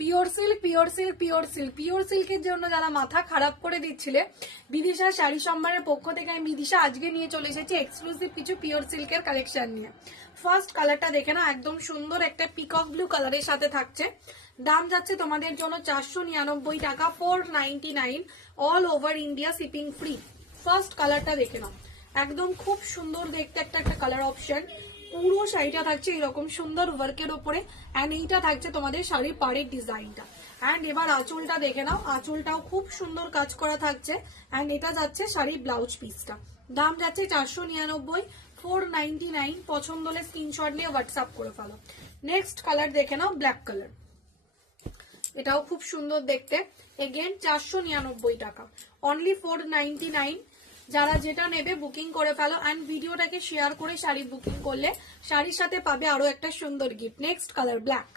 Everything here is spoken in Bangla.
Pure silk, pure silk, pure silk, pure সিল্কের জন্য যারা মাথা খারাপ করে দিচ্ছিলে, বিদিশা শাড়ি সম্ভারের পক্ষ থেকে আমি বিদিশা আজকে নিয়ে চলে এসেছি এক্সক্লুসিভ কিছু পিওর সিল্কের কালেকশন নিয়ে। ফার্স্ট কালারটা দেখে না, একদম সুন্দর একটা পিকক ব্লু কালারের সাথে থাকছে। দাম যাচ্ছে তোমাদের জন্য 499 টাকা, 499, all over India shipping free. First কালারটা দেখে নাও, একদম খুব সুন্দর দেখতে একটা কালার অপশন। পুরো শাড়িটা থাকছে এরকম সুন্দর ওয়ার্কের উপরে, এন্ড এইটা থাকছে তোমাদের শাড়ির পাড়ের ডিজাইনটা। এন্ড এবার আঁচলটা দেখে নাও, আঁচলটাও খুব সুন্দর কাজ করা থাকছে। এন্ড এটা যাচ্ছে শাড়ির ব্লাউজ পিসটা। দাম যাচ্ছে 499, 499। পছন্দ হলে স্ক্রিনশট নিয়ে হোয়াটসঅ্যাপ করে ফেলো। নেক্সট কালার দেখে নাও, ব্ল্যাক কালার। এটাও খুব সুন্দর দেখতে, এগেন 499 টাকা, অনলি 499। যারা যেটা নেবে বুকিং করে ফেলো, এন্ড ভিডিওটাকে শেয়ার করে শাড়ি বুকিং করলে শাড়ির সাথে পাবে আরো একটা সুন্দর গিফট। Next colour, black.